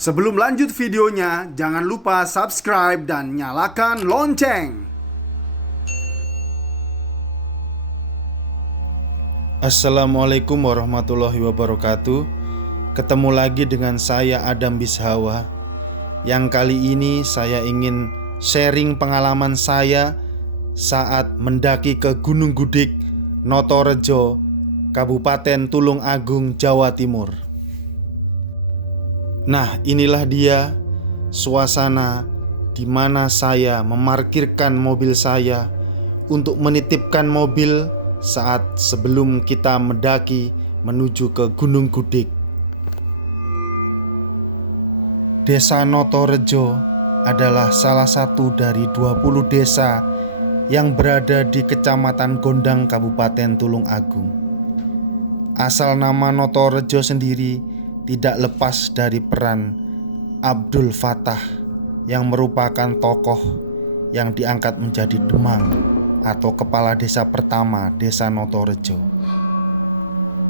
Sebelum lanjut videonya, jangan lupa subscribe dan nyalakan lonceng. Assalamualaikum warahmatullahi wabarakatuh. Ketemu lagi dengan saya Adam Bishawa. Yang kali ini saya ingin sharing pengalaman saya saat mendaki ke Gunung Gudik, Notorejo, Kabupaten Tulung Agung, Jawa Timur. Nah, inilah dia suasana di mana saya memarkirkan mobil saya untuk menitipkan mobil saat sebelum kita mendaki menuju ke Gunung Gudik. Desa Notorejo adalah salah satu dari 20 desa yang berada di Kecamatan Gondang, Kabupaten Tulung Agung. Asal nama Notorejo sendiri tidak lepas dari peran Abdul Fattah yang merupakan tokoh yang diangkat menjadi Demang atau kepala desa pertama desa Notorejo.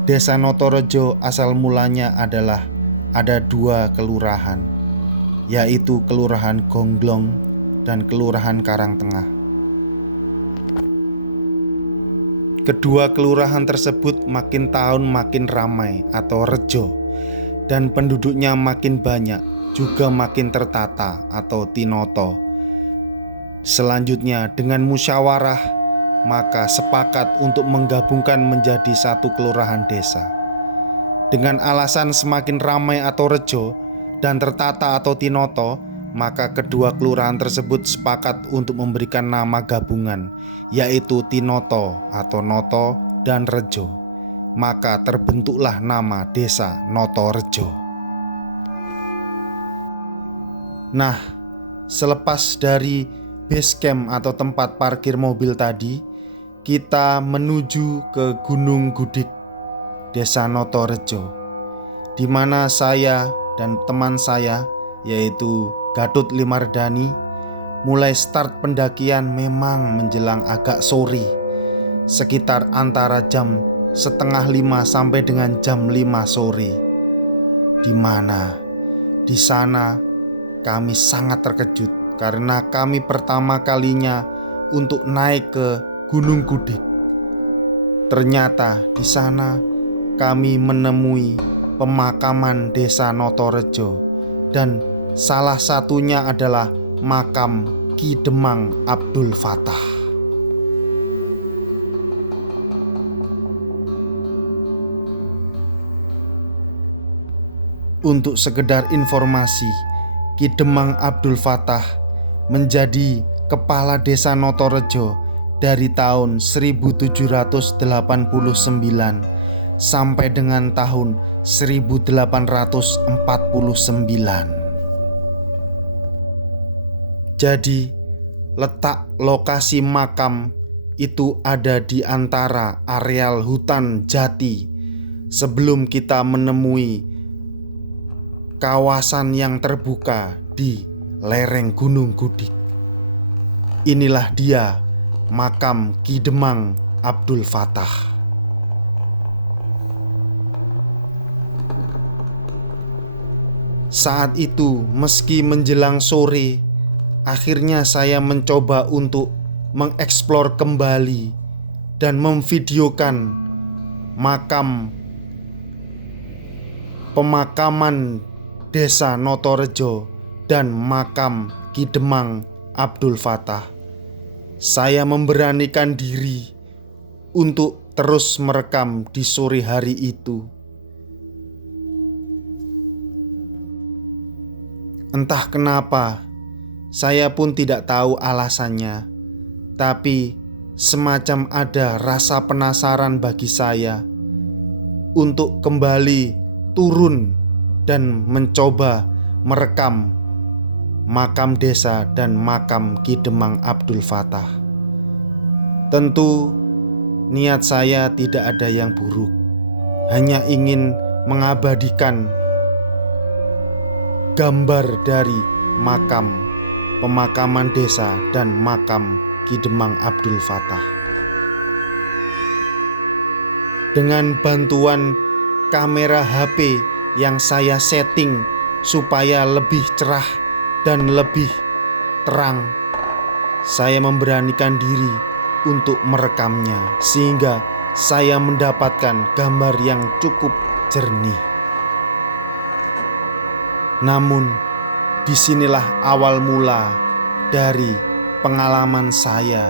Desa Notorejo asal mulanya adalah ada 2 kelurahan, yaitu Kelurahan Gonglong dan Kelurahan Karangtengah. Kedua kelurahan tersebut makin tahun makin ramai atau rejo, dan penduduknya makin banyak, juga makin tertata atau tinoto. Selanjutnya dengan musyawarah maka sepakat untuk menggabungkan menjadi satu kelurahan desa. Dengan alasan semakin ramai atau rejo dan tertata atau tinoto, maka kedua kelurahan tersebut sepakat untuk memberikan nama gabungan, yaitu Tinoto atau Noto dan Rejo. Maka terbentuklah nama desa Notorejo. Nah, selepas dari base camp atau tempat parkir mobil tadi, kita menuju ke Gunung Gudik, Desa Notorejo, di mana saya dan teman saya yaitu Gatut Limardani mulai start pendakian memang menjelang agak sore, sekitar antara jam 4:30 sampai dengan jam 5 sore. Di mana di sana kami sangat terkejut karena kami pertama kalinya untuk naik ke Gunung Gudik. Ternyata di sana kami menemui pemakaman desa Notorejo, dan salah satunya adalah makam Ki Demang Abdul Fattah. Untuk sekedar informasi, Ki Demang Abdul Fattah menjadi kepala desa Notorejo dari tahun 1789 sampai dengan tahun 1849. Jadi, letak lokasi makam itu ada di antara areal hutan jati sebelum kita menemui kawasan yang terbuka di lereng Gunung Gudik. Inilah dia makam Ki Demang Abdul Fattah. Saat itu meski menjelang sore, akhirnya saya mencoba untuk mengeksplor kembali dan memvideokan makam pemakaman desa Notorejo dan makam Ki Demang Abdul Fattah. Saya memberanikan diri untuk terus merekam di sore hari itu. Entah kenapa, saya pun tidak tahu alasannya, tapi semacam ada rasa penasaran bagi saya untuk kembali turun dan mencoba merekam makam desa dan makam Ki Demang Abdul Fattah. Tentu niat saya tidak ada yang buruk, hanya ingin mengabadikan gambar dari makam pemakaman desa dan makam Ki Demang Abdul Fattah. Dengan bantuan kamera HP yang saya setting supaya lebih cerah dan lebih terang, saya memberanikan diri untuk merekamnya sehingga saya mendapatkan gambar yang cukup jernih. Namun, disinilah awal mula dari pengalaman saya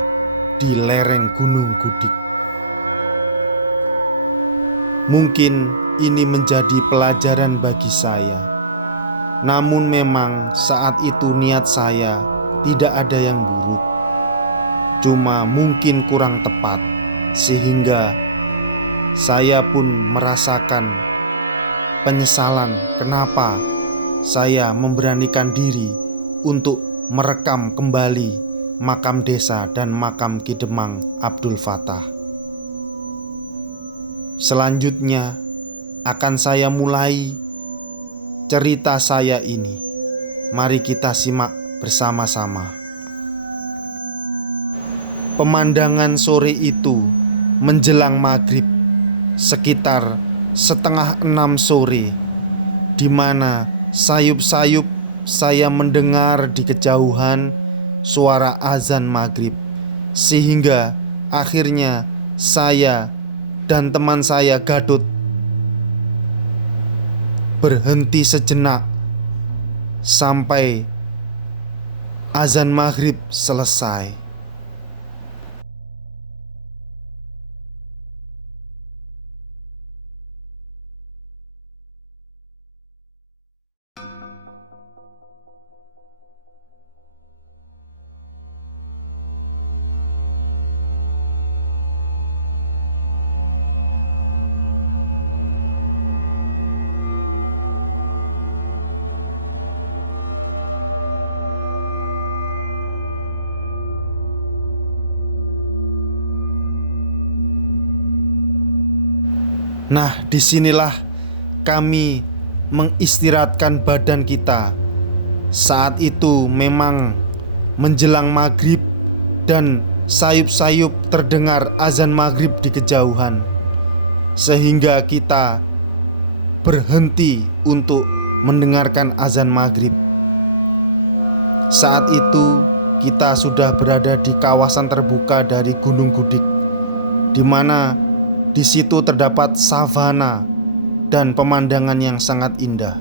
di lereng Gunung Gudik. Mungkin ini menjadi pelajaran bagi saya. Namun memang saat itu niat saya tidak ada yang buruk. Cuma mungkin kurang tepat, sehingga saya pun merasakan penyesalan kenapa saya memberanikan diri untuk merekam kembali makam desa dan makam Ki Demang Abdul Fattah. Selanjutnya akan saya mulai cerita saya ini. Mari kita simak bersama-sama. Pemandangan sore itu menjelang maghrib sekitar 5:30 sore, di mana sayup-sayup saya mendengar di kejauhan suara azan maghrib, sehingga akhirnya saya dan teman saya Gadot berhenti sejenak sampai azan maghrib selesai. Nah, disinilah kami mengistirahatkan badan kita. Saat itu memang menjelang maghrib dan sayup-sayup terdengar azan maghrib di kejauhan, sehingga kita berhenti untuk mendengarkan azan maghrib. Saat itu kita sudah berada di kawasan terbuka dari Gunung Gudik, di mana di situ terdapat savana dan pemandangan yang sangat indah.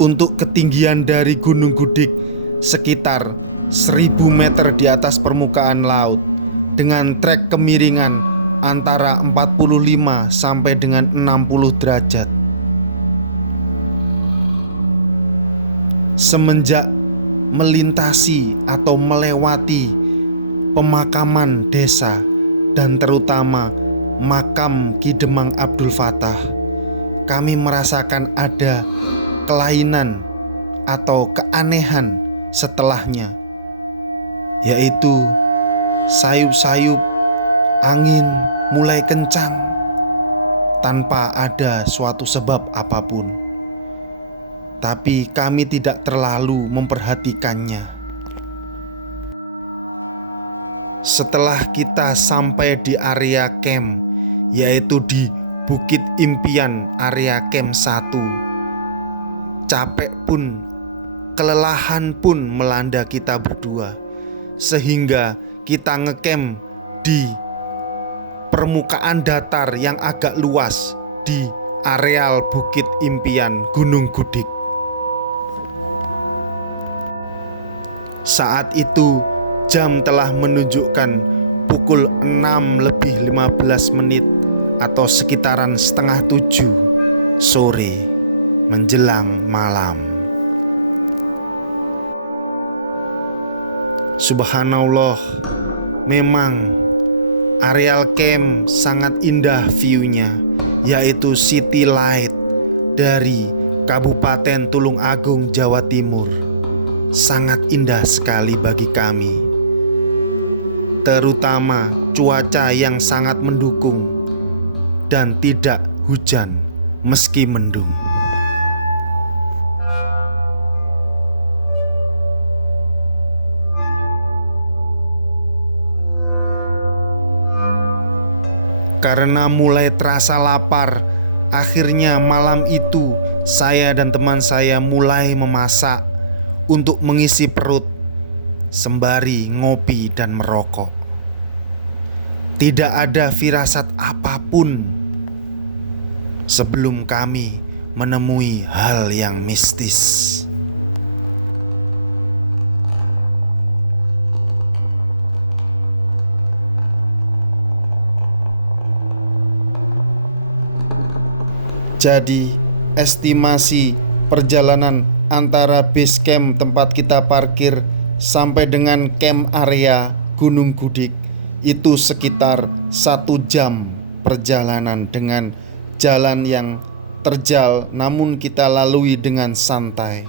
Untuk ketinggian dari Gunung Gudik sekitar 1000 meter di atas permukaan laut, dengan trek kemiringan antara 45 sampai dengan 60 derajat. Semenjak melintasi atau melewati pemakaman desa dan terutama makam Ki Demang Abdul Fattah, kami merasakan ada kelainan atau keanehan setelahnya, yaitu sayup-sayup angin mulai kencang tanpa ada suatu sebab apapun. Tapi kami tidak terlalu memperhatikannya. Setelah kita sampai di area camp, yaitu di Bukit Impian area camp 1, capek pun, kelelahan pun melanda kita berdua, sehingga kita ngecamp di permukaan datar yang agak luas di areal Bukit Impian Gunung Gudik. Saat itu jam telah menunjukkan pukul 6:15 atau sekitaran 6:30 sore menjelang malam. Subhanallah, memang areal camp sangat indah view-nya, yaitu City Light dari Kabupaten Tulung Agung, Jawa Timur. Sangat indah sekali bagi kami, terutama cuaca yang sangat mendukung dan tidak hujan meski mendung. Karena mulai terasa lapar Akhirnya malam itu saya dan teman saya mulai memasak untuk mengisi perut sembari ngopi dan merokok. Tidak ada firasat apapun sebelum kami menemui hal yang mistis. Jadi, estimasi perjalanan antara base camp tempat kita parkir sampai dengan camp area Gunung Gudik itu sekitar 1 jam perjalanan dengan jalan yang terjal namun kita lalui dengan santai.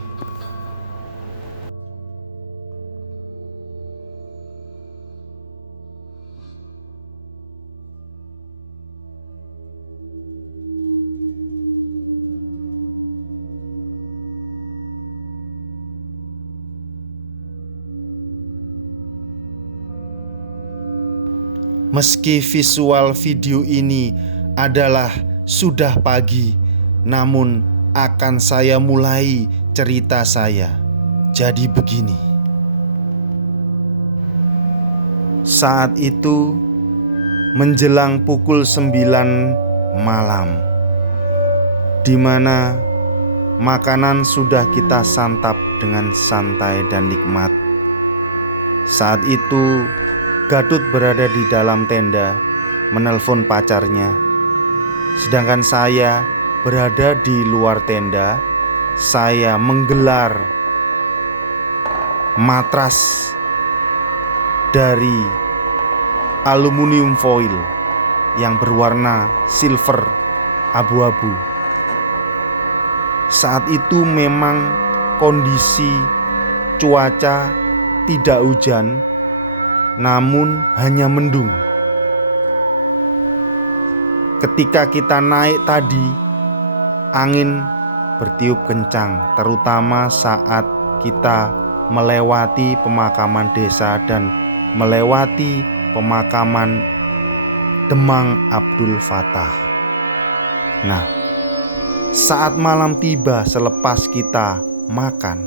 Meski visual video ini adalah sudah pagi, namun akan saya mulai cerita saya. Jadi begini. Saat itu menjelang pukul 9 malam, di mana makanan sudah kita santap dengan santai dan nikmat. Saat itu Gadut berada di dalam tenda menelpon pacarnya, sedangkan saya berada di luar tenda. Saya menggelar matras dari aluminium foil yang berwarna silver abu-abu. Saat itu memang kondisi cuaca tidak hujan, namun hanya mendung. Ketika kita naik tadi, angin bertiup kencang, terutama saat kita melewati pemakaman desa dan melewati pemakaman Demang Abdul Fattah. Nah, saat malam tiba selepas kita makan,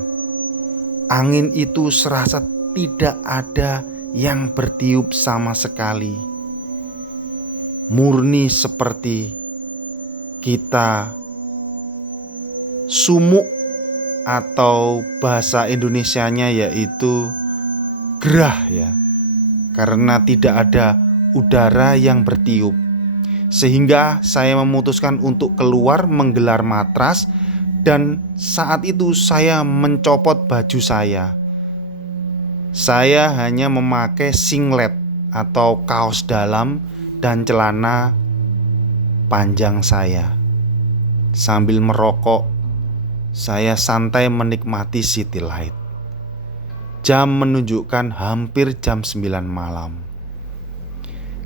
angin itu serasa tidak ada yang bertiup sama sekali. Murni seperti kita sumuk, atau bahasa Indonesianya yaitu gerah ya, karena tidak ada udara yang bertiup. Sehingga saya memutuskan untuk keluar menggelar matras, dan saat itu saya mencopot baju saya. Saya hanya memakai singlet atau kaos dalam dan celana panjang saya. Sambil merokok, saya santai menikmati city light. Jam menunjukkan hampir jam 9 malam.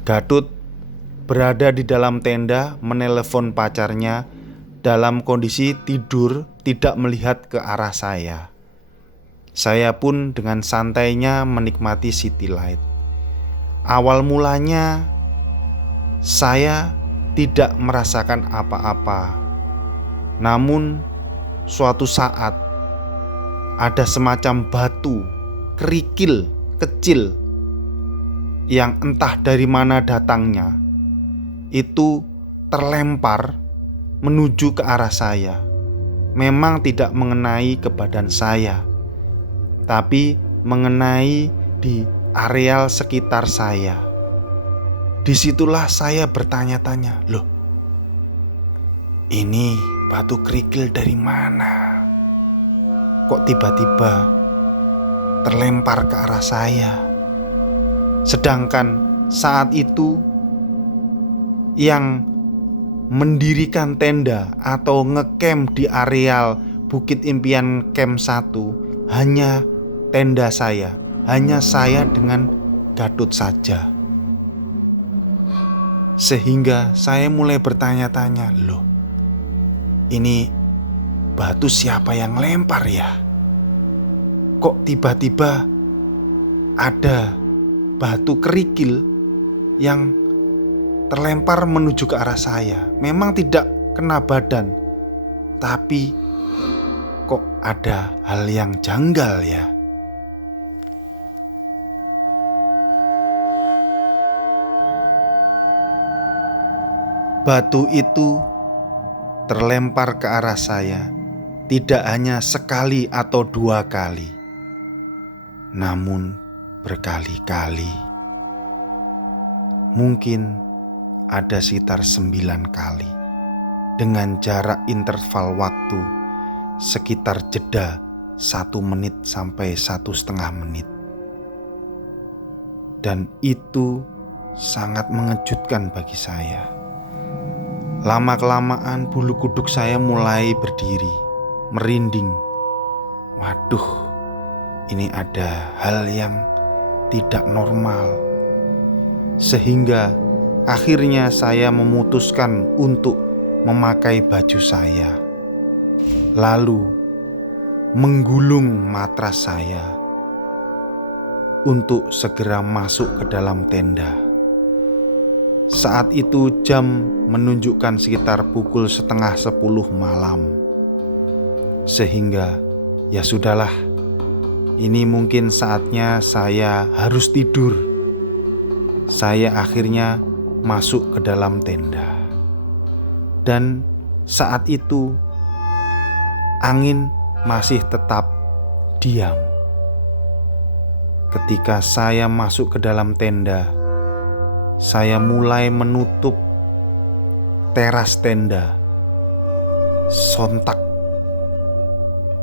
Gadut berada di dalam tenda menelepon pacarnya dalam kondisi tidur, tidak melihat ke arah saya. Saya pun dengan santainya menikmati city light. Awal mulanya saya tidak merasakan apa-apa. Namun suatu saat ada semacam batu kerikil kecil yang entah dari mana datangnya itu terlempar menuju ke arah saya. Memang tidak mengenai ke badan saya, tapi mengenai di areal sekitar saya. Disitulah saya bertanya-tanya, loh, ini batu kerikil dari mana? Kok tiba-tiba terlempar ke arah saya? Sedangkan saat itu yang mendirikan tenda atau ngecamp di areal Bukit Impian Camp 1 hanya tenda saya, hanya saya dengan Gadut saja. Sehingga saya mulai bertanya-tanya, loh, ini batu siapa yang lempar ya? Kok tiba-tiba ada batu kerikil yang terlempar menuju ke arah saya? Memang tidak kena badan. Tapi kok ada hal yang janggal ya? Batu itu terlempar ke arah saya, tidak hanya sekali atau 2 kali, namun berkali-kali. Mungkin ada sekitar 9 kali, dengan jarak interval waktu sekitar jeda 1 menit sampai 1,5 menit. Dan itu sangat mengejutkan bagi saya. Lama-kelamaan bulu kuduk saya mulai berdiri, merinding. Waduh, ini ada hal yang tidak normal. Sehingga akhirnya saya memutuskan untuk memakai baju saya, lalu menggulung matras saya untuk segera masuk ke dalam tenda. Saat itu jam menunjukkan sekitar pukul 9:30 malam. Sehingga ya sudahlah, ini mungkin saatnya saya harus tidur. Saya akhirnya masuk ke dalam tenda. Dan saat itu angin masih tetap diam. Ketika saya masuk ke dalam tenda, saya mulai menutup teras tenda. Sontak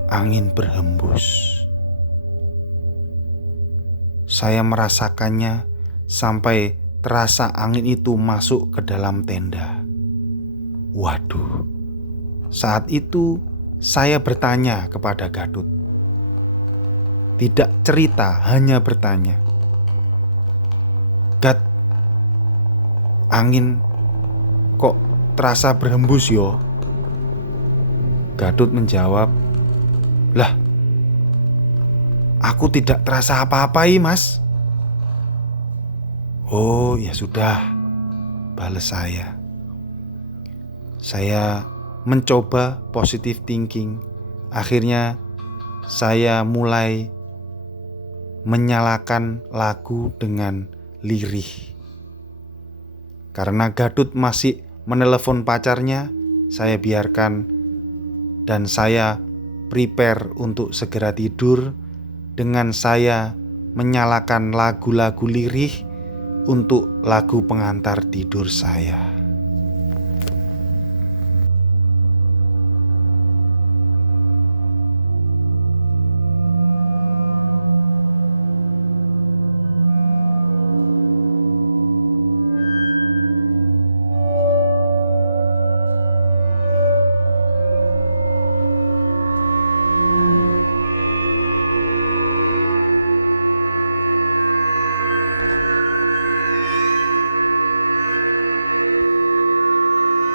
angin berhembus. Saya merasakannya sampai terasa angin itu masuk ke dalam tenda. Waduh, saat itu saya bertanya kepada Gadut. Tidak cerita, hanya bertanya. Gad, angin kok terasa berhembus yo? Gadut menjawab, lah, aku tidak terasa apa-apa Mas. Oh ya sudah, balas saya. Saya mencoba positive thinking. Akhirnya saya mulai menyalakan lagu dengan lirih. Karena Gadut masih menelepon pacarnya, saya biarkan dan saya prepare untuk segera tidur dengan saya menyalakan lagu-lagu lirih untuk lagu pengantar tidur saya.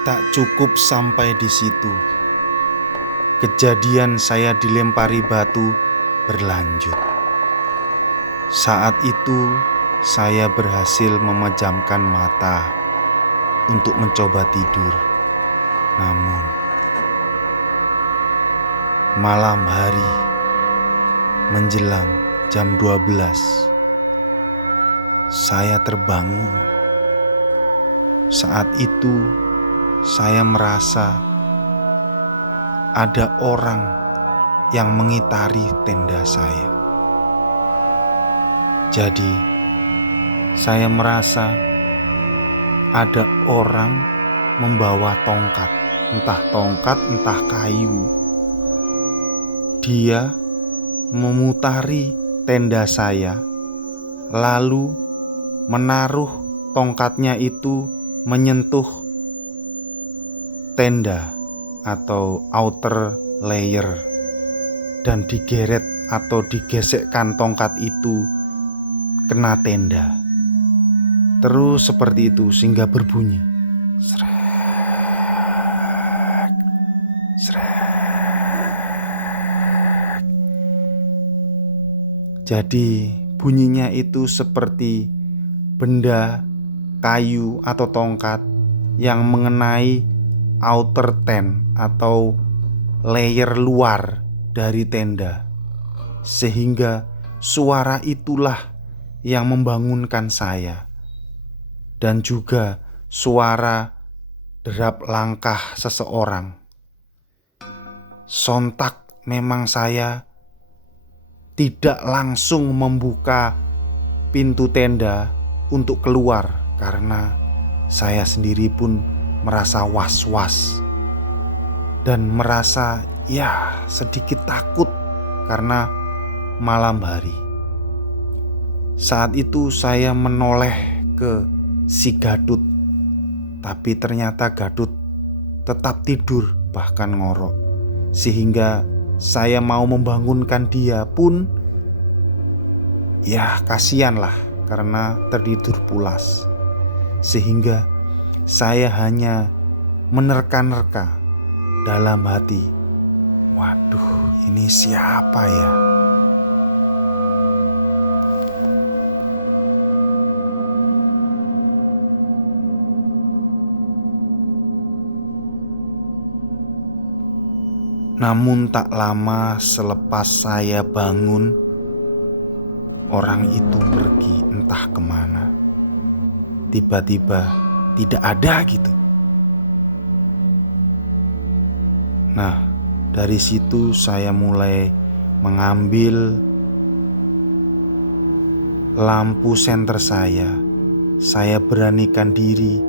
Tak cukup sampai di situ. Kejadian saya dilempari batu berlanjut. Saat itu saya berhasil memejamkan mata untuk mencoba tidur. Namun malam hari menjelang jam 12 saya terbangun. Saat itu saya merasa ada orang yang mengitari tenda saya. Jadi saya merasa ada orang membawa tongkat, entah kayu. Dia memutari tenda saya, lalu menaruh tongkatnya itu menyentuh tenda atau outer layer dan digeret atau digesekkan tongkat itu kena tenda. Terus seperti itu sehingga berbunyi srek, srek. Jadi bunyinya itu seperti benda kayu atau tongkat yang mengenai outer tent atau layer luar dari tenda, sehingga suara itulah yang membangunkan saya, dan juga suara derap langkah seseorang. Sontak memang saya tidak langsung membuka pintu tenda untuk keluar, karena saya sendiri pun merasa was-was dan merasa sedikit takut karena malam hari. Saat itu saya menoleh ke si Gadut, tapi ternyata Gadut tetap tidur bahkan ngorok, sehingga saya mau membangunkan dia pun kasihan lah karena tertidur pulas, sehingga saya hanya menerka-nerka dalam hati, waduh, ini siapa ya? Namun tak lama selepas saya bangun, orang itu pergi entah kemana. Tiba-tiba tidak ada gitu. Nah, dari situ saya mulai mengambil lampu senter saya. Saya beranikan diri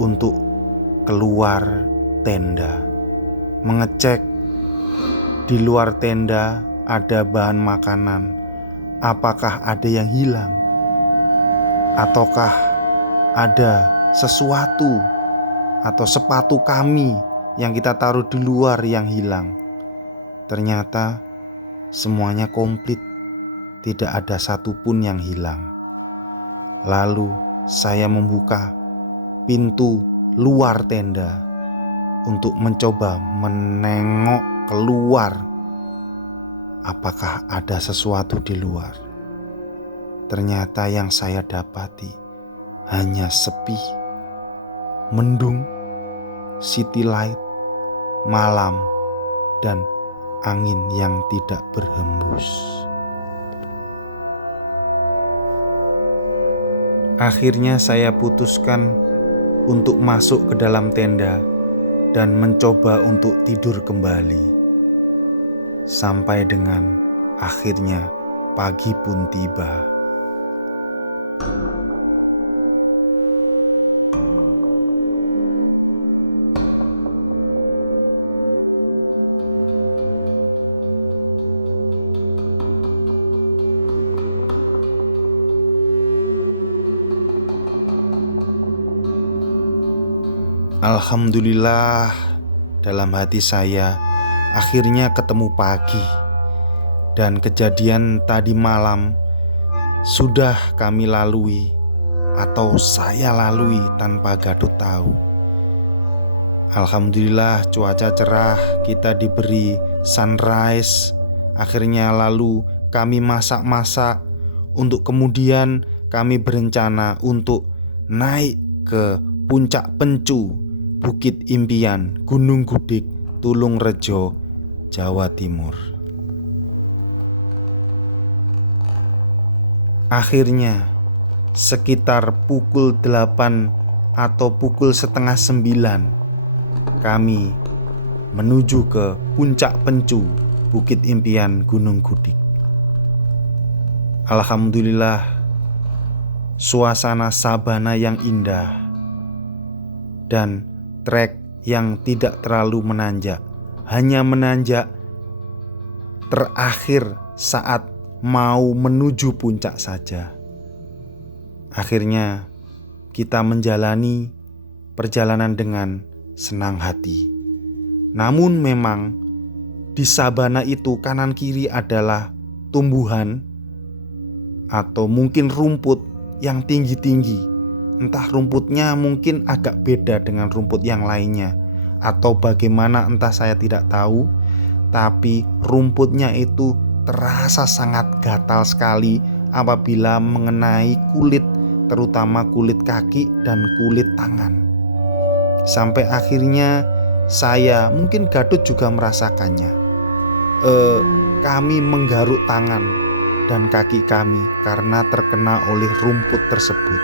untuk keluar tenda, mengecek di luar tenda ada bahan makanan, apakah ada yang hilang, ataukah ada sesuatu atau sepatu kami yang kita taruh di luar yang hilang. Ternyata semuanya komplit, tidak ada satupun yang hilang. Lalu saya membuka pintu luar tenda untuk mencoba menengok keluar, apakah ada sesuatu di luar. Ternyata yang saya dapati hanya sepi, mendung, city light, malam, dan angin yang tidak berhembus. Akhirnya saya putuskan untuk masuk ke dalam tenda dan mencoba untuk tidur kembali. Sampai dengan akhirnya pagi pun tiba. Alhamdulillah, dalam hati saya akhirnya ketemu pagi, dan kejadian tadi malam sudah kami lalui atau saya lalui tanpa Gadut tahu. Alhamdulillah cuaca cerah, kita diberi sunrise. Akhirnya lalu kami masak-masak untuk kemudian kami berencana untuk naik ke puncak Pencu, Bukit Impian, Gunung Gudik, Tulungrejo, Jawa Timur. Akhirnya sekitar pukul 8 atau pukul setengah 9 kami menuju ke puncak Pencu, Bukit Impian, Gunung Gudik. Alhamdulillah, suasana sabana yang indah dan trek yang tidak terlalu menanjak, hanya menanjak terakhir saat mau menuju puncak saja. Akhirnya kita menjalani perjalanan dengan senang hati. Namun memang di sabana itu kanan kiri adalah tumbuhan atau mungkin rumput yang tinggi-tinggi. Entah rumputnya mungkin agak beda dengan rumput yang lainnya atau bagaimana, entah, saya tidak tahu. Tapi rumputnya itu terasa sangat gatal sekali apabila mengenai kulit, terutama kulit kaki dan kulit tangan. Sampai akhirnya saya, mungkin Gadut juga merasakannya, kami menggaruk tangan dan kaki kami karena terkena oleh rumput tersebut.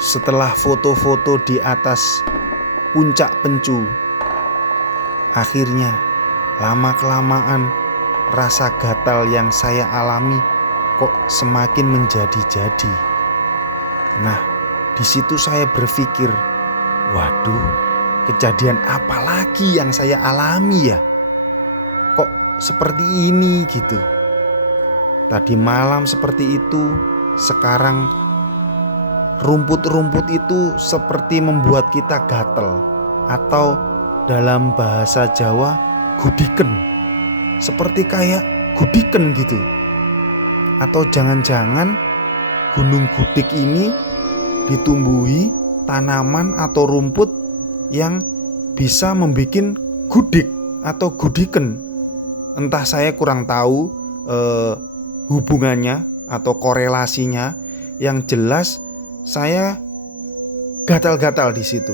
Setelah foto-foto di atas puncak Pencu, akhirnya lama-kelamaan rasa gatal yang saya alami kok semakin menjadi-jadi. Nah, di situ saya berpikir, waduh, kejadian apa lagi yang saya alami ya? Kok seperti ini gitu. Tadi malam seperti itu, sekarang rumput-rumput itu seperti membuat kita gatel, atau dalam bahasa Jawa gudiken, seperti kayak gudiken gitu. Atau jangan-jangan Gunung Gudik ini ditumbuhi tanaman atau rumput yang bisa membuat gudik atau gudiken. Entah, saya kurang tahu hubungannya atau korelasinya. Yang jelas saya gatal-gatal di situ.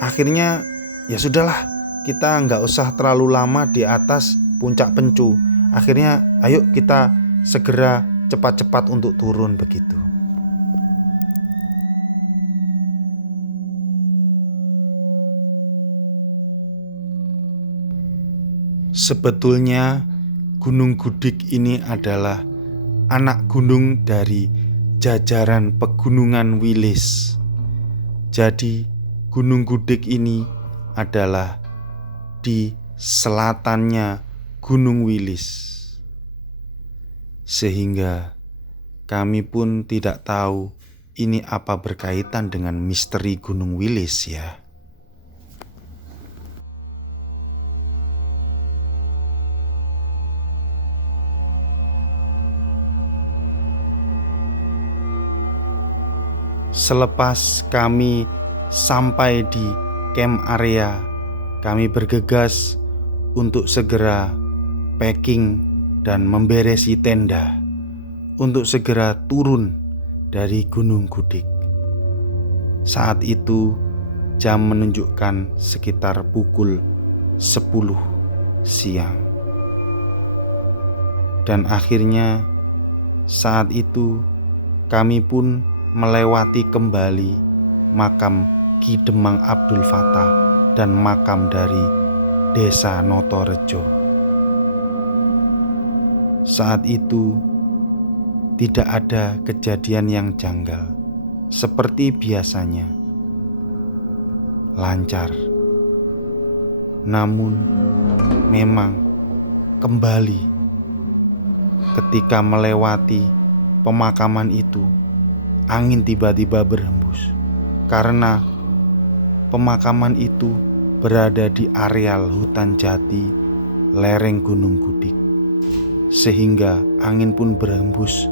Akhirnya ya sudahlah, kita nggak usah terlalu lama di atas puncak Pencu. Akhirnya ayo kita segera cepat-cepat untuk turun begitu. Sebetulnya Gunung Gudik ini adalah anak gunung dari jajaran pegunungan Wilis. Jadi Gunung Gudik ini adalah di selatannya Gunung Wilis. Sehingga kami pun tidak tahu ini apa berkaitan dengan misteri Gunung Wilis ya. Selepas kami sampai di camp area, kami bergegas untuk segera packing dan memberesi tenda untuk segera turun dari Gunung Gudik. Saat itu jam menunjukkan sekitar pukul 10 siang. Dan akhirnya saat itu kami pun melewati kembali makam Ki Demang Abdul Fattah dan makam dari Desa Notorejo. Saat itu tidak ada kejadian yang janggal, seperti biasanya lancar. Namun memang kembali ketika melewati pemakaman itu, angin tiba-tiba berhembus karena pemakaman itu berada di areal hutan jati lereng Gunung Gudik, sehingga angin pun berhembus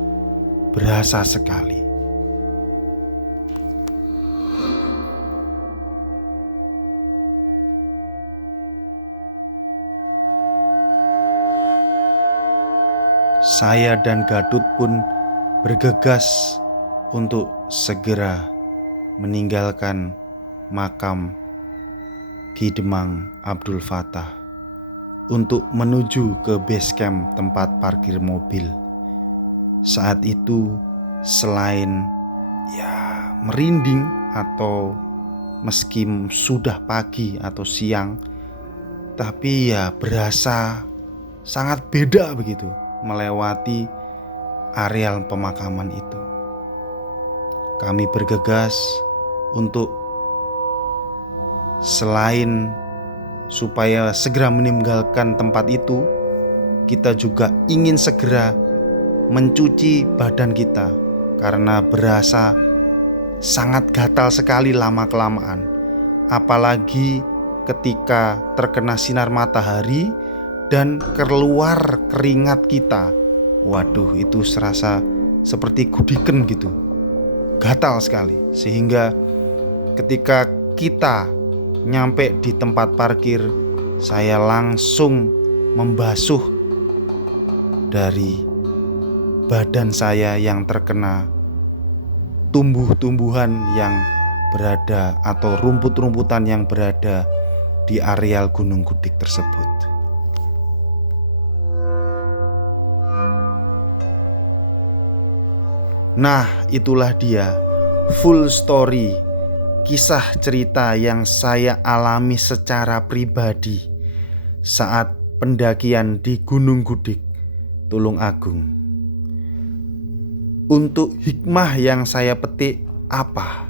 berasa sekali. Saya dan Gadut pun bergegas untuk segera meninggalkan makam Ki Demang Abdul Fattah untuk menuju ke base camp tempat parkir mobil. Saat itu selain ya merinding atau meski sudah pagi atau siang, tapi ya berasa sangat beda begitu melewati areal pemakaman itu. Kami bergegas untuk selain supaya segera meninggalkan tempat itu, kita juga ingin segera mencuci badan kita karena berasa sangat gatal sekali lama-kelamaan. Apalagi ketika terkena sinar matahari dan keluar keringat kita. Waduh, itu serasa seperti gudiken gitu, gatal sekali. Sehingga ketika kita nyampe di tempat parkir, saya langsung membasuh dari badan saya yang terkena tumbuh-tumbuhan yang berada atau rumput-rumputan yang berada di areal Gunung Gudik tersebut. Nah, itulah dia full story, kisah cerita yang saya alami secara pribadi saat pendakian di Gunung Gudik, Tulungagung. Untuk hikmah yang saya petik apa?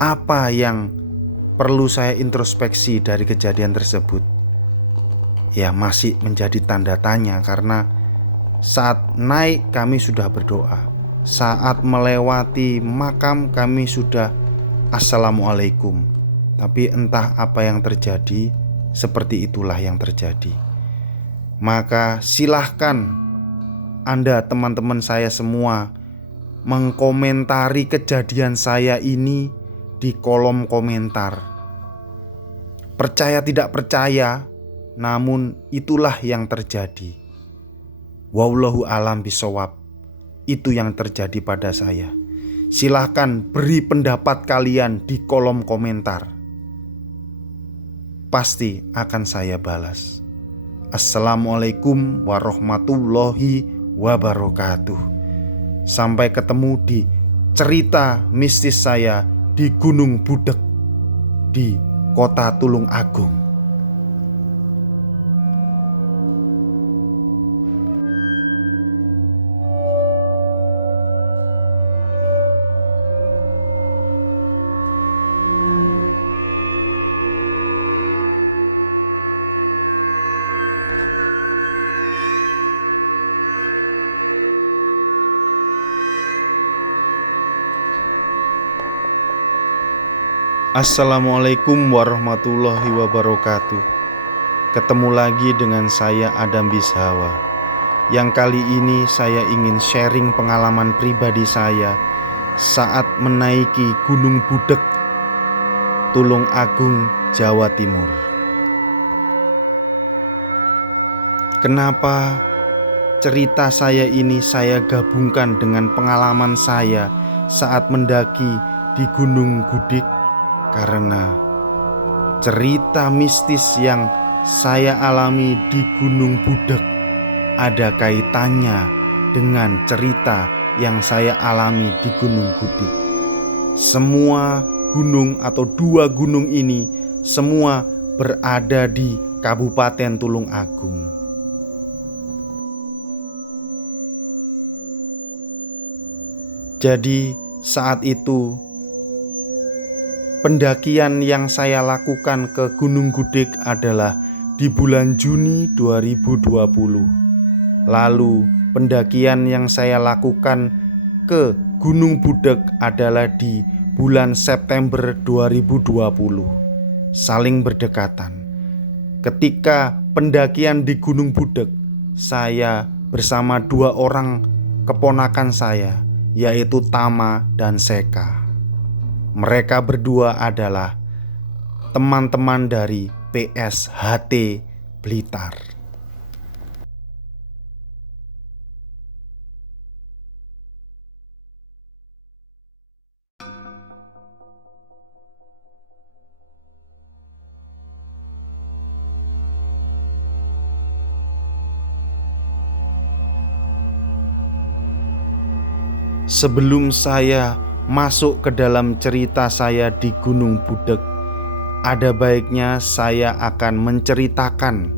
Apa yang perlu saya introspeksi dari kejadian tersebut? Ya, masih menjadi tanda tanya, karena saat naik kami sudah berdoa, saat melewati makam kami sudah assalamualaikum. Tapi entah apa yang terjadi, seperti itulah yang terjadi. Maka silahkan Anda, teman-teman saya semua, mengkomentari kejadian saya ini di kolom komentar. Percaya tidak percaya, namun itulah yang terjadi. Wallahu a'lam bishawab. Itu yang terjadi pada saya. Silahkan beri pendapat kalian di kolom komentar. Pasti akan saya balas. Assalamualaikum warahmatullahi wabarakatuh. Sampai ketemu di cerita mistis saya di Gunung Budek di Kota Tulungagung. Assalamualaikum warahmatullahi wabarakatuh. Ketemu lagi dengan saya Adam Bishawa. Yang kali ini saya ingin sharing pengalaman pribadi saya saat menaiki Gunung Budek, Tulungagung, Jawa Timur. Kenapa cerita saya ini saya gabungkan dengan pengalaman saya saat mendaki di Gunung Gudik? Karena cerita mistis yang saya alami di Gunung Budek ada kaitannya dengan cerita yang saya alami di Gunung Gudik. Semua gunung atau dua gunung ini semua berada di Kabupaten Tulungagung. Jadi saat itu pendakian yang saya lakukan ke Gunung Gudik adalah di bulan Juni 2020. Lalu pendakian yang saya lakukan ke Gunung Budek adalah di bulan September 2020. Saling berdekatan. Ketika pendakian di Gunung Budek, saya bersama dua orang keponakan saya, yaitu Tama dan Seka. Mereka berdua adalah teman-teman dari PSHT Blitar. Sebelum saya masuk ke dalam cerita saya di Gunung Budek, ada baiknya saya akan menceritakan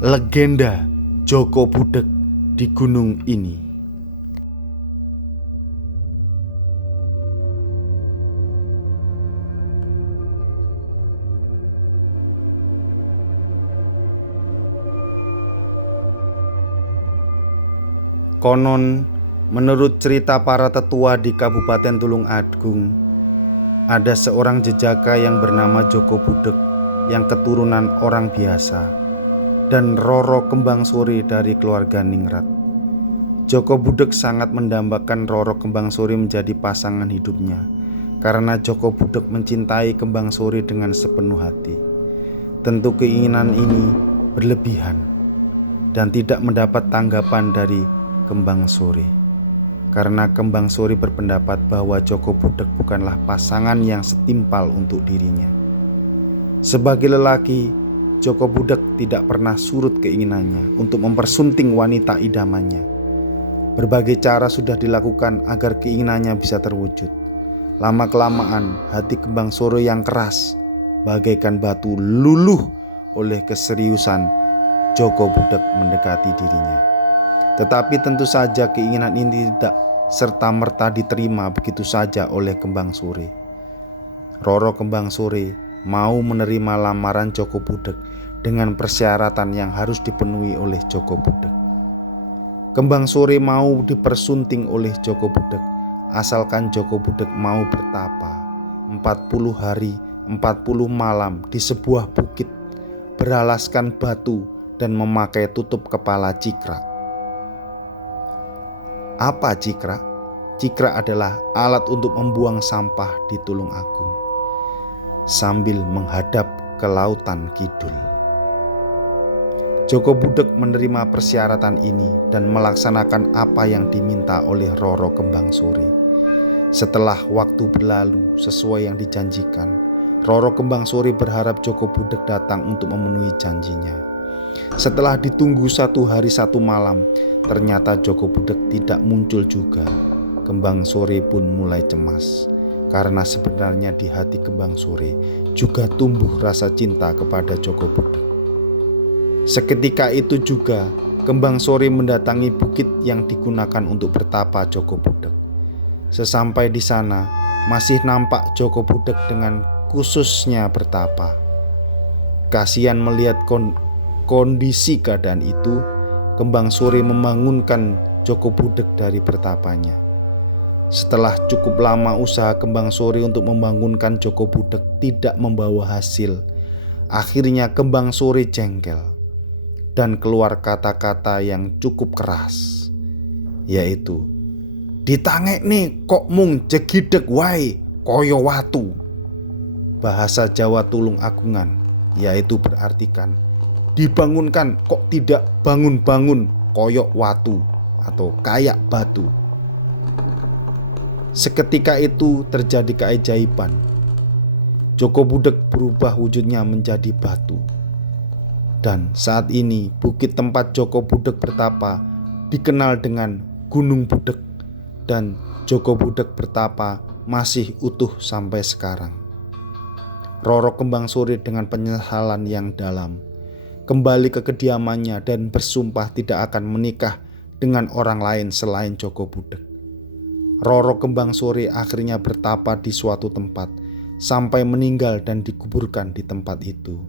legenda Joko Budek di gunung ini. Konon, menurut cerita para tetua di Kabupaten Tulungagung, ada seorang jejaka yang bernama Joko Budek yang keturunan orang biasa dan Roro Kembang Suri dari keluarga Ningrat. Joko Budek sangat mendambakan Roro Kembang Suri menjadi pasangan hidupnya karena Joko Budek mencintai Kembang Suri dengan sepenuh hati. Tentu keinginan ini berlebihan dan tidak mendapat tanggapan dari Kembang Sore. Karena Kembang Sore berpendapat bahwa Joko Budek bukanlah pasangan yang setimpal untuk dirinya. Sebagai lelaki, Joko Budek tidak pernah surut keinginannya untuk mempersunting wanita idamannya. Berbagai cara sudah dilakukan agar keinginannya bisa terwujud. Lama-kelamaan hati Kembang Sore yang keras bagaikan batu luluh oleh keseriusan Joko Budek mendekati dirinya. Tetapi tentu saja keinginan ini tidak serta-merta diterima begitu saja oleh Kembang Sore. Roro Kembang Sore mau menerima lamaran Joko Budek dengan persyaratan yang harus dipenuhi oleh Joko Budek. Kembang Sore mau dipersunting oleh Joko Budek asalkan Joko Budek mau bertapa 40 hari 40 malam di sebuah bukit beralaskan batu dan memakai tutup kepala cikrak. Apa cikrak? Cikrak adalah alat untuk membuang sampah di Tulung Agung sambil menghadap ke lautan kidul. Joko Budek menerima persyaratan ini dan melaksanakan apa yang diminta oleh Roro Kembang Sore. Setelah waktu berlalu sesuai yang dijanjikan, Roro Kembang Sore berharap Joko Budek datang untuk memenuhi janjinya. Setelah ditunggu 1 hari 1 malam, ternyata Joko Budek tidak muncul juga. Kembang Sore pun mulai cemas, karena sebenarnya di hati Kembang Sore juga tumbuh rasa cinta kepada Joko Budek. Seketika itu juga Kembang Sore mendatangi bukit yang digunakan untuk bertapa Joko Budek. Sesampai di sana, masih nampak Joko Budek dengan khususnya bertapa. Kasihan melihat kondisi keadaan itu, Kembang Sore membangunkan Joko Budek dari bertapanya. Setelah cukup lama usaha Kembang Sore untuk membangunkan Joko Budek tidak membawa hasil, akhirnya Kembang Sore jengkel dan keluar kata-kata yang cukup keras, yaitu, "Ditangek nih kok mung jegideg wae koyo watu." Bahasa Jawa Tulung Agungan, yaitu berartikan dibangunkan kok tidak bangun-bangun koyok watu atau kayak batu. Seketika itu terjadi keajaiban. Joko Budek berubah wujudnya menjadi batu. Dan saat ini bukit tempat Joko Budek bertapa dikenal dengan Gunung Budek, dan Joko Budek bertapa masih utuh sampai sekarang. Roro Kembang Sore dengan penyesalan yang dalam kembali ke kediamannya dan bersumpah tidak akan menikah dengan orang lain selain Joko Budek. Roro Kembang Sore akhirnya bertapa di suatu tempat sampai meninggal dan dikuburkan di tempat itu.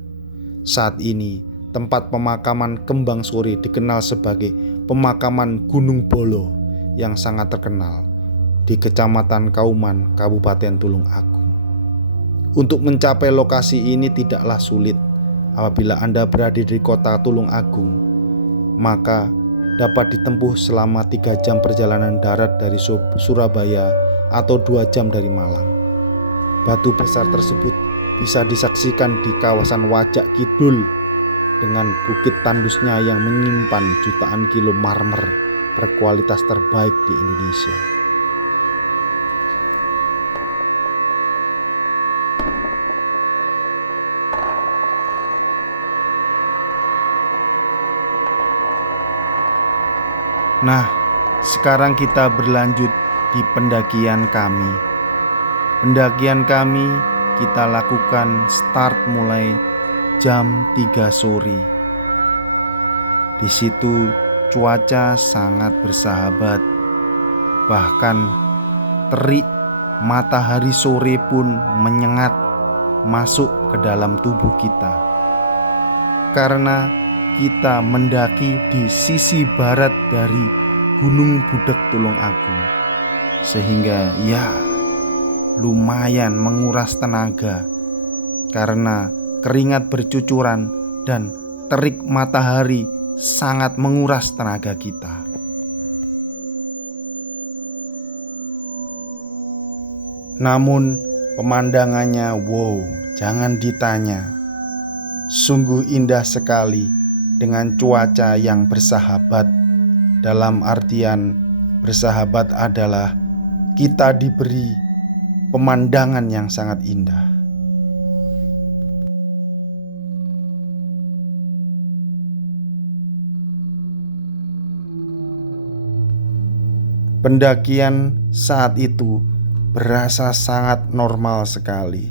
Saat ini tempat pemakaman Kembang Sore dikenal sebagai pemakaman Gunung Bolo yang sangat terkenal di Kecamatan Kauman, Kabupaten Tulung Agung. Untuk mencapai lokasi ini tidaklah sulit. Apabila Anda berada di kota Tulung Agung, maka dapat ditempuh selama 3 jam perjalanan darat dari Surabaya atau 2 jam dari Malang. Batu besar tersebut bisa disaksikan di kawasan Wajak Kidul dengan bukit tandusnya yang menyimpan jutaan kilo marmer berkualitas terbaik di Indonesia. Nah, sekarang kita berlanjut di pendakian kami. Pendakian kami kita lakukan start mulai jam 3 sore. Di situ cuaca sangat bersahabat. Bahkan terik matahari sore pun menyengat masuk ke dalam tubuh kita. Karena kita mendaki di sisi barat dari Gunung Budek Tulung Agung, sehingga ya lumayan menguras tenaga karena keringat bercucuran dan terik matahari sangat menguras tenaga kita. Namun pemandangannya wow, jangan ditanya. Sungguh indah sekali dengan cuaca yang bersahabat Dalam artian bersahabat adalah kita diberi pemandangan yang sangat indah. Pendakian saat itu berasa sangat normal sekali,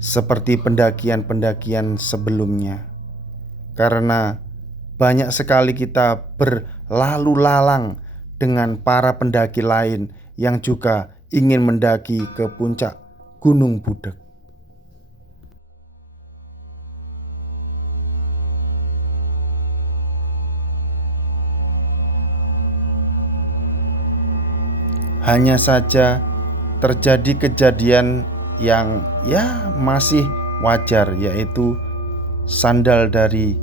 seperti pendakian-pendakian sebelumnya, karena banyak sekali kita berlalu lalang dengan para pendaki lain yang juga ingin mendaki ke puncak Gunung Budak. Hanya saja terjadi kejadian yang masih wajar, yaitu sandal dari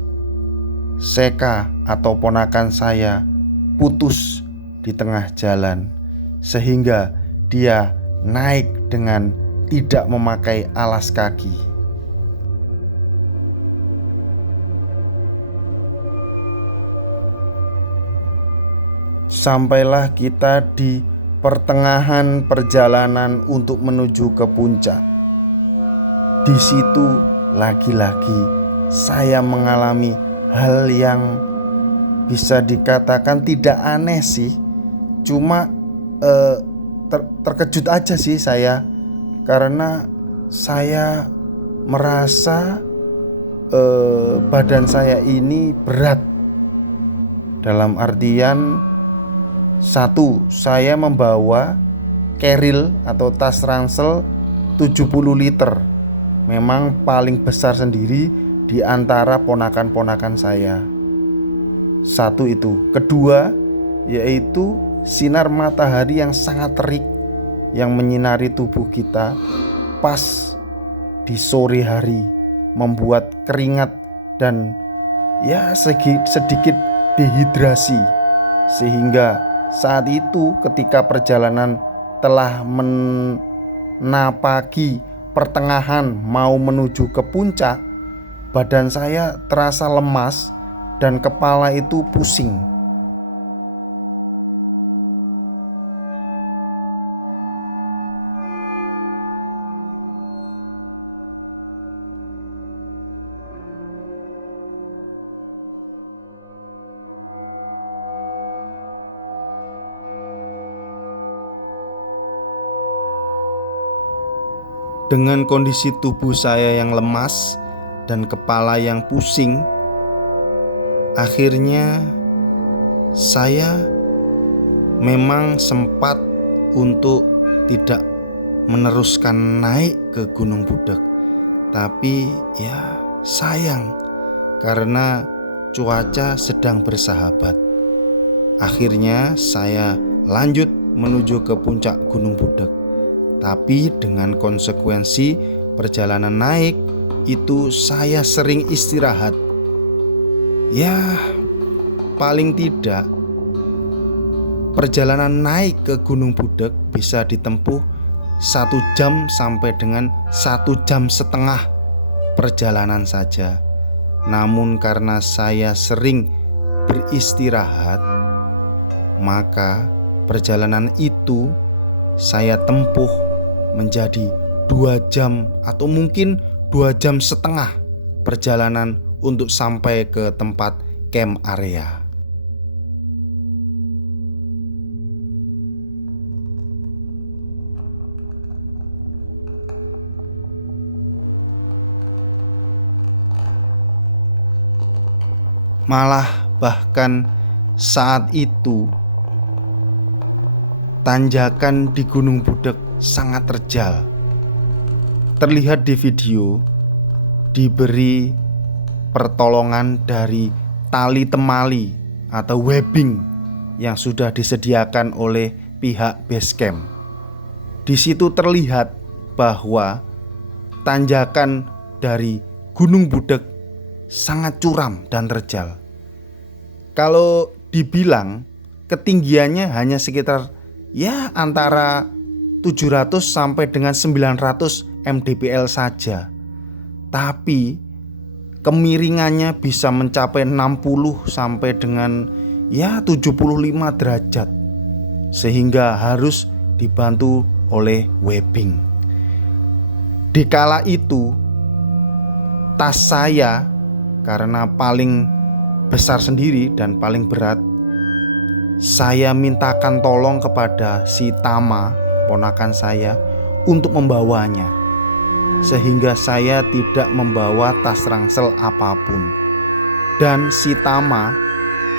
Seka atau ponakan saya putus di tengah jalan, sehingga dia naik dengan tidak memakai alas kaki. Sampailah kita di pertengahan perjalanan untuk menuju ke puncak. Di situ lagi-lagi saya mengalami hal yang bisa dikatakan tidak aneh sih, cuma terkejut aja sih saya, karena saya merasa badan saya ini berat. Dalam artian, satu, saya membawa keril atau tas ransel 70 liter. Memang paling besar sendiri di antara ponakan-ponakan saya. Satu itu. Kedua, yaitu sinar matahari yang sangat terik yang menyinari tubuh kita pas di sore hari, membuat keringat dan sedikit dehidrasi, sehingga saat itu ketika perjalanan telah menapaki pertengahan mau menuju ke puncak, badan saya terasa lemas dan kepala itu pusing. Dengan kondisi tubuh saya yang lemas dan kepala yang pusing, akhirnya saya memang sempat untuk tidak meneruskan naik ke Gunung Budak. Tapi sayang, karena cuaca sedang bersahabat. Akhirnya saya lanjut menuju ke puncak Gunung Budak. Tapi dengan konsekuensi perjalanan naik itu saya sering istirahat. Paling tidak perjalanan naik ke Gunung Budak bisa ditempuh 1 jam sampai dengan 1 jam setengah perjalanan saja. Namun karena saya sering beristirahat, maka perjalanan itu saya tempuh menjadi 2 jam atau mungkin 2 jam setengah perjalanan untuk sampai ke tempat camp area. Malah bahkan saat itu tanjakan di Gunung Budak sangat terjal. Terlihat di video, diberi pertolongan dari tali temali atau webbing yang sudah disediakan oleh pihak base camp. Di situ terlihat bahwa tanjakan dari Gunung Budak sangat curam dan terjal. Kalau dibilang ketinggiannya hanya sekitar antara 700 sampai dengan 900 mdpl saja, tapi kemiringannya bisa mencapai 60 sampai dengan 75 derajat, sehingga harus dibantu oleh webbing. Dikala itu tas saya, karena paling besar sendiri dan paling berat, saya mintakan tolong kepada si Tama, ponakan saya, untuk membawanya, sehingga saya tidak membawa tas ransel apapun. Dan si Tama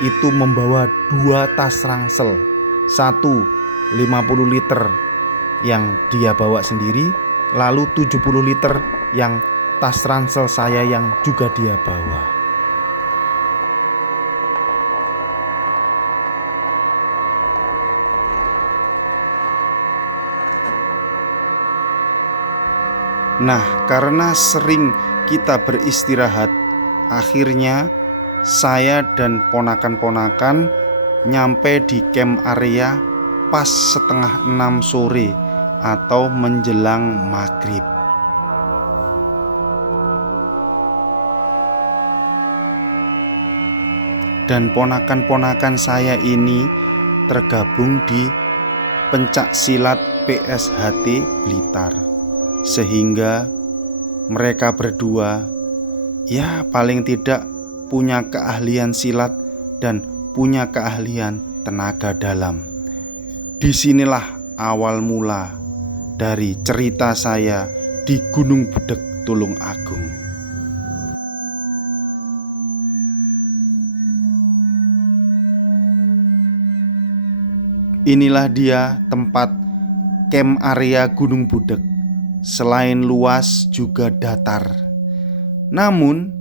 itu membawa 2 tas ransel, satu 50 liter yang dia bawa sendiri, lalu 70 liter yang tas ransel saya yang juga dia bawa. Nah, karena sering kita beristirahat, akhirnya saya dan ponakan-ponakan nyampe di camp area pas setengah 6 sore atau menjelang maghrib. Dan ponakan-ponakan saya ini tergabung di pencak silat PSHT Blitar, sehingga mereka berdua ya paling tidak punya keahlian silat dan punya keahlian tenaga dalam. Disinilah awal mula dari cerita saya di Gunung Budek, Tulung Agung. Inilah dia tempat camp area Gunung Budek. Selain luas juga datar. Namun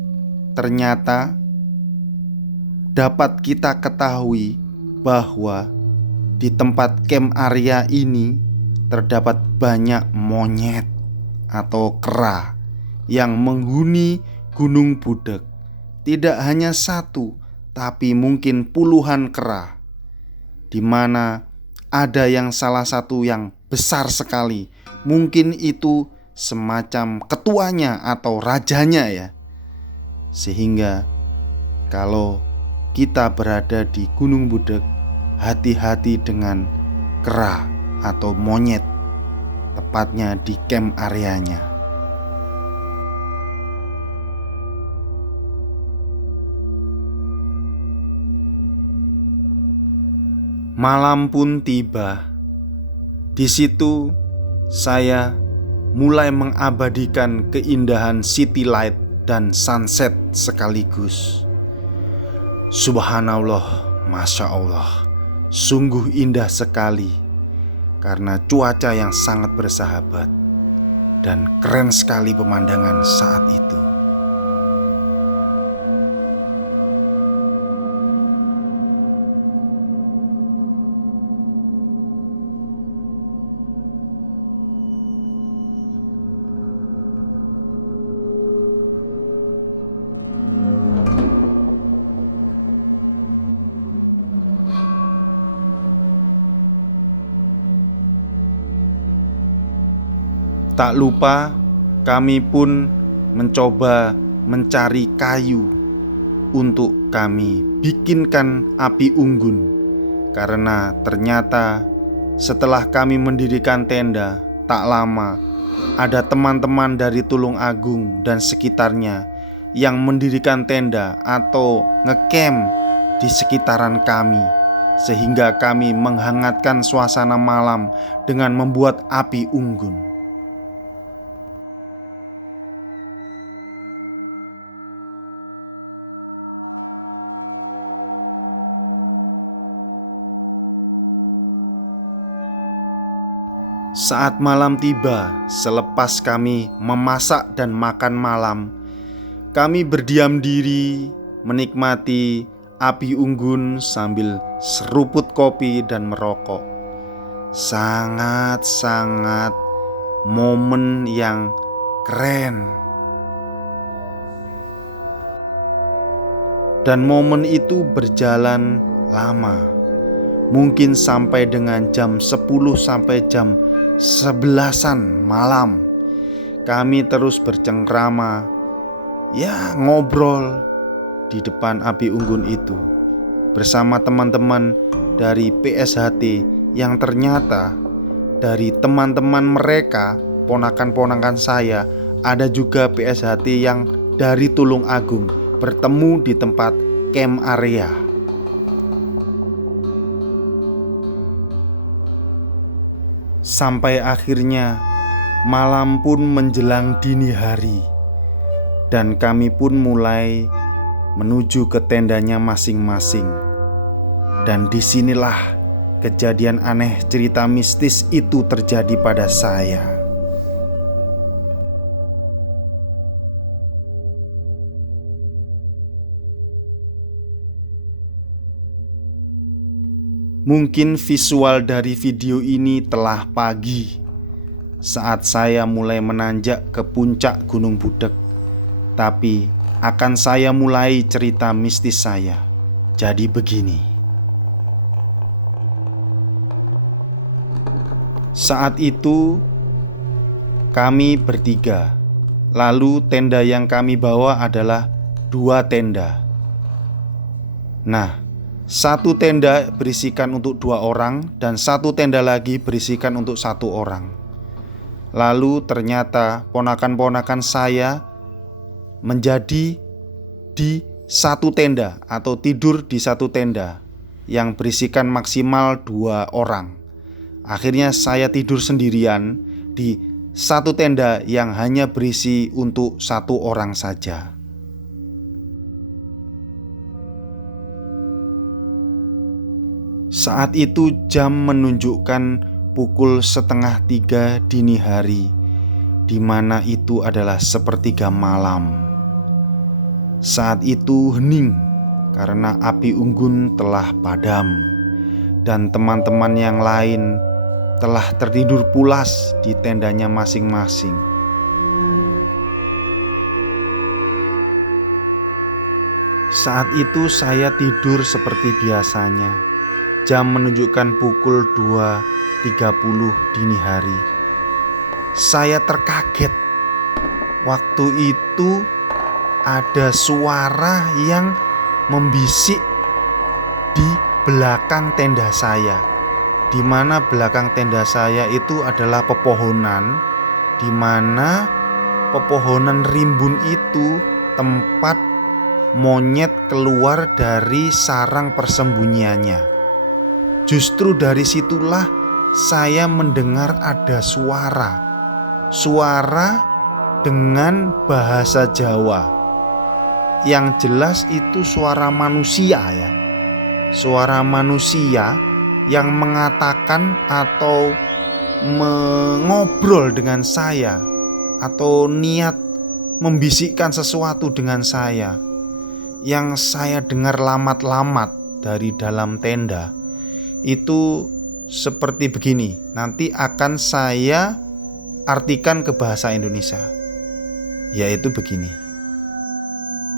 ternyata dapat kita ketahui bahwa di tempat camp area ini terdapat banyak monyet atau kera yang menghuni Gunung Budek. Tidak hanya satu, tapi mungkin puluhan kera, di mana ada yang salah satu yang besar sekali. Mungkin itu semacam ketuanya atau rajanya ya. Sehingga kalau kita berada di Gunung Budek, hati-hati dengan kera atau monyet, tepatnya di camp areanya. Malam pun tiba. Di situ saya mulai mengabadikan keindahan city light dan sunset sekaligus. Subhanallah, Masya Allah, sungguh indah sekali karena cuaca yang sangat bersahabat dan keren sekali pemandangan saat itu. Tak lupa kami pun mencoba mencari kayu untuk kami bikinkan api unggun. Karena ternyata setelah kami mendirikan tenda, tak lama ada teman-teman dari Tulung Agung dan sekitarnya yang mendirikan tenda atau ngecamp di sekitaran kami, sehingga kami menghangatkan suasana malam dengan membuat api unggun. Saat malam tiba, selepas kami memasak dan makan malam, kami berdiam diri menikmati api unggun sambil seruput kopi dan merokok. Sangat-sangat momen yang keren. Dan momen itu berjalan lama. Mungkin sampai dengan jam 10 sampai jam 11-an malam. Kami terus bercengkrama, ya ngobrol di depan api unggun itu. bersama teman-teman dari PSHT yang ternyata dari teman-teman mereka, ponakan-ponakan saya, ada juga PSHT yang dari Tulung Agung bertemu di tempat camp area. Sampai akhirnya malam pun menjelang dini hari dan kami pun mulai menuju ke tendanya masing-masing. Dan disinilah kejadian aneh cerita mistis itu terjadi pada saya. Mungkin visual dari video ini telah pagi saat saya mulai menanjak ke puncak Gunung Budek. Tapi akan saya mulai cerita mistis saya. Jadi begini. Saat itu kami bertiga. Lalu tenda yang kami bawa adalah 2 tenda. Nah, 1 tenda berisikan untuk 2 orang dan 1 tenda lagi berisikan untuk 1 orang. Lalu ternyata ponakan-ponakan saya menjadi di 1 tenda atau tidur di 1 tenda yang berisikan maksimal 2 orang. Akhirnya saya tidur sendirian di 1 tenda yang hanya berisi untuk 1 orang saja. Saat itu jam menunjukkan pukul 2:30 dini hari, di mana itu adalah sepertiga malam. Saat itu hening karena api unggun telah padam dan teman-teman yang lain telah tertidur pulas di tendanya masing-masing. Saat itu saya tidur seperti biasanya. Jam menunjukkan pukul 2:30 dini hari. Saya terkaget. Waktu itu ada suara yang membisik di belakang tenda saya, di mana belakang tenda saya itu adalah pepohonan, di mana pepohonan rimbun itu tempat monyet keluar dari sarang persembunyiannya. Justru dari situlah saya mendengar ada suara dengan bahasa Jawa. Yang jelas itu suara manusia ya. Suara manusia yang mengatakan atau mengobrol dengan saya atau niat membisikkan sesuatu dengan saya. Yang saya dengar lamat-lamat dari dalam tenda itu seperti begini. Nanti akan saya artikan ke bahasa Indonesia, yaitu begini.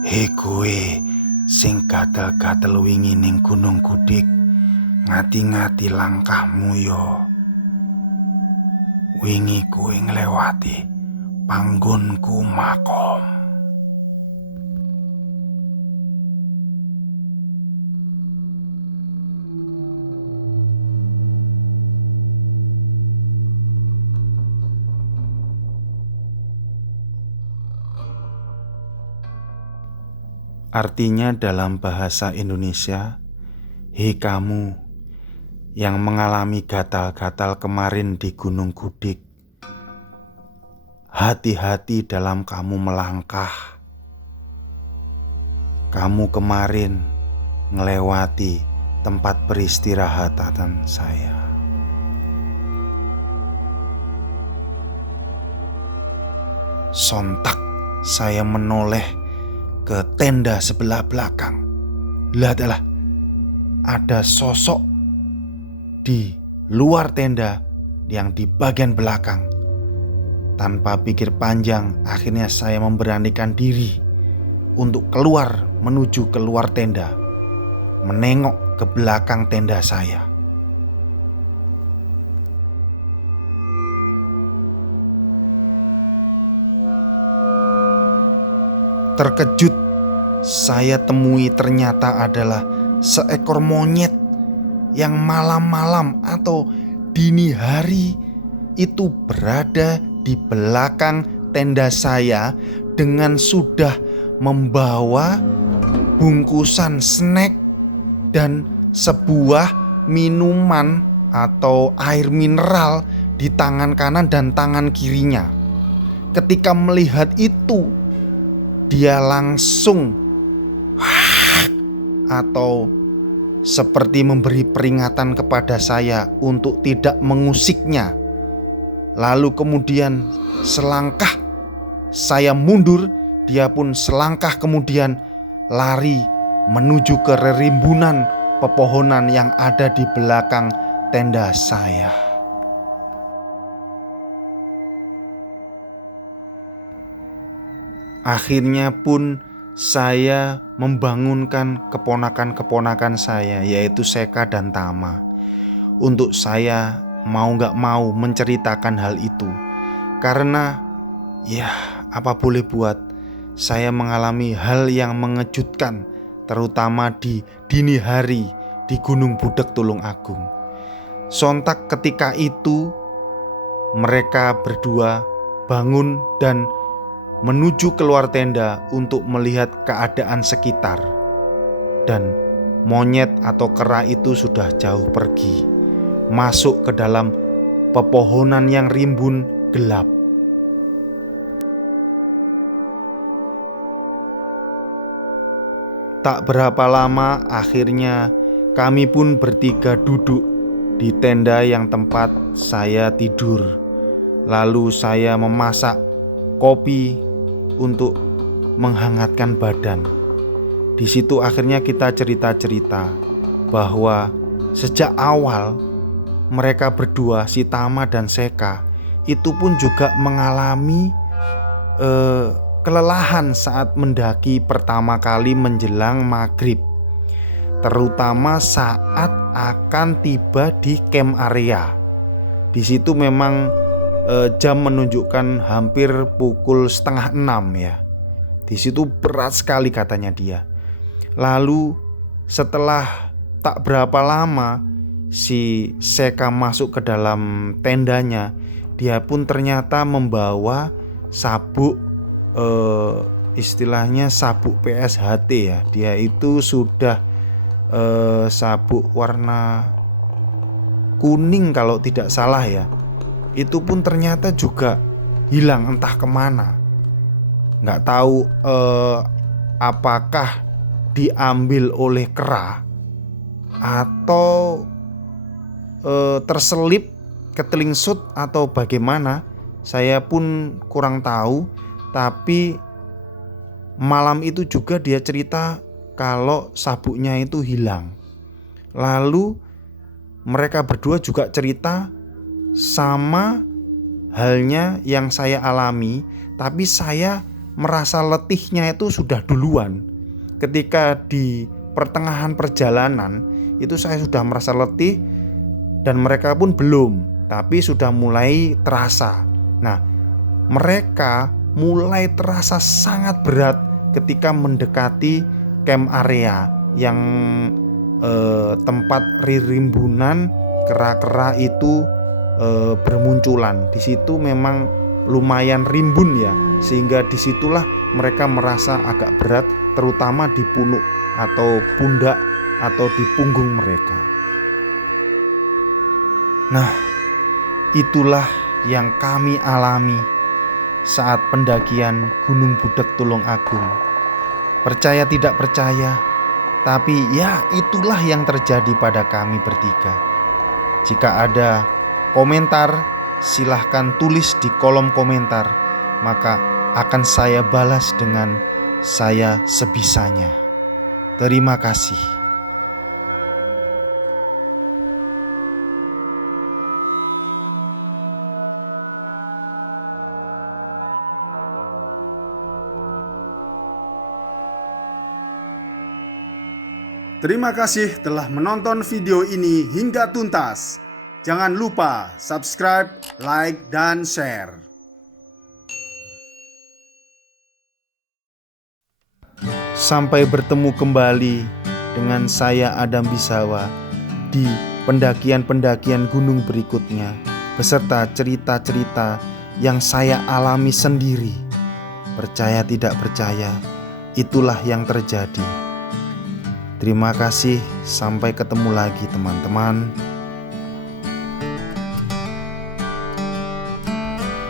Hei kowe sing gatel-gatel wingi ning Gunung Gudik, ngati-ngati langkahmu yo. Wingi kowe nglewati panggonku makom. Artinya dalam bahasa Indonesia, hei kamu yang mengalami gatal-gatal kemarin di Gunung Gudik, hati-hati dalam kamu melangkah. Kamu kemarin ngelewati tempat peristirahatan saya. Sontak saya menoleh ke tenda sebelah belakang. Lihatlah, ada sosok di luar tenda yang di bagian belakang. Tanpa pikir panjang, akhirnya saya memberanikan diri untuk keluar menuju keluar tenda, menengok ke belakang tenda saya. Terkejut, saya temui ternyata adalah seekor monyet yang malam-malam atau dini hari itu berada di belakang tenda saya dengan sudah membawa bungkusan snack dan sebuah minuman atau air mineral di tangan kanan dan tangan kirinya. Ketika melihat itu, dia langsung atau seperti memberi peringatan kepada saya untuk tidak mengusiknya. Lalu kemudian selangkah saya mundur, dia pun selangkah kemudian lari menuju ke rimbunan pepohonan yang ada di belakang tenda saya. Akhirnya pun saya membangunkan keponakan-keponakan saya, yaitu Seka dan Tama. Untuk saya mau gak mau menceritakan hal itu, karena ya apa boleh buat, saya mengalami hal yang mengejutkan, terutama di dini hari di Gunung Budak Tulungagung. Sontak ketika itu mereka berdua bangun dan menuju keluar tenda untuk melihat keadaan sekitar. Dan monyet atau kera itu sudah jauh pergi, masuk ke dalam pepohonan yang rimbun gelap. Tak berapa lama akhirnya kami pun bertiga duduk di tenda yang tempat saya tidur. Lalu saya memasak kopi untuk menghangatkan badan. Di situ akhirnya kita cerita-cerita bahwa sejak awal mereka berdua, si Tama dan Seka, itu pun juga mengalami kelelahan saat mendaki pertama kali menjelang maghrib, terutama saat akan tiba di camp area. Di situ memang jam menunjukkan hampir pukul 5:30 ya. Di situ berat sekali katanya dia. Lalu setelah tak berapa lama si Seka masuk ke dalam tendanya, dia pun ternyata membawa sabuk, istilahnya sabuk PSHT ya. Dia itu sudah sabuk warna kuning kalau tidak salah ya. Itu pun ternyata juga hilang entah kemana. Nggak tahu apakah diambil oleh kera atau terselip ketelingsut atau bagaimana. Saya pun kurang tahu. Tapi malam itu juga dia cerita kalau sabuknya itu hilang. Lalu mereka berdua juga cerita sama halnya yang saya alami, tapi saya merasa letihnya itu sudah duluan. Ketika di pertengahan perjalanan itu saya sudah merasa letih dan mereka pun belum, tapi sudah mulai terasa. Nah, mereka mulai terasa sangat berat ketika mendekati camp area yang tempat rimbunan kera-kera itu bermunculan. Di situ memang lumayan rimbun ya, sehingga disitulah mereka merasa agak berat, terutama di punuk atau pundak atau di punggung mereka. Nah, itulah yang kami alami saat pendakian Gunung Budak Tulungagung. Percaya tidak percaya, tapi ya itulah yang terjadi pada kami bertiga. Jika ada komentar, silahkan tulis di kolom komentar, maka akan saya balas dengan saya sebisanya. Terima kasih. Terima kasih telah menonton video ini hingga tuntas. Jangan lupa subscribe, like, dan share. Sampai bertemu kembali dengan saya Adam Bisawa di pendakian-pendakian gunung berikutnya, beserta cerita-cerita yang saya alami sendiri. Percaya tidak percaya, itulah yang terjadi. Terima kasih, sampai ketemu lagi teman-teman.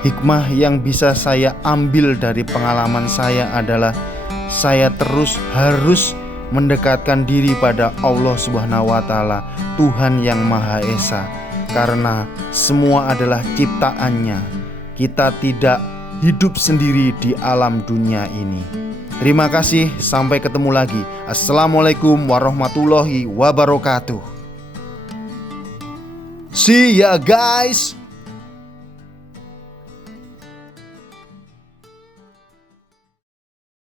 Hikmah yang bisa saya ambil dari pengalaman saya adalah saya terus harus mendekatkan diri pada Allah Subhanahu wa Ta'ala, Tuhan yang Maha Esa, karena semua adalah ciptaannya. Kita tidak hidup sendiri di alam dunia ini. Terima kasih, sampai ketemu lagi. Assalamualaikum warahmatullahi wabarakatuh. See ya guys.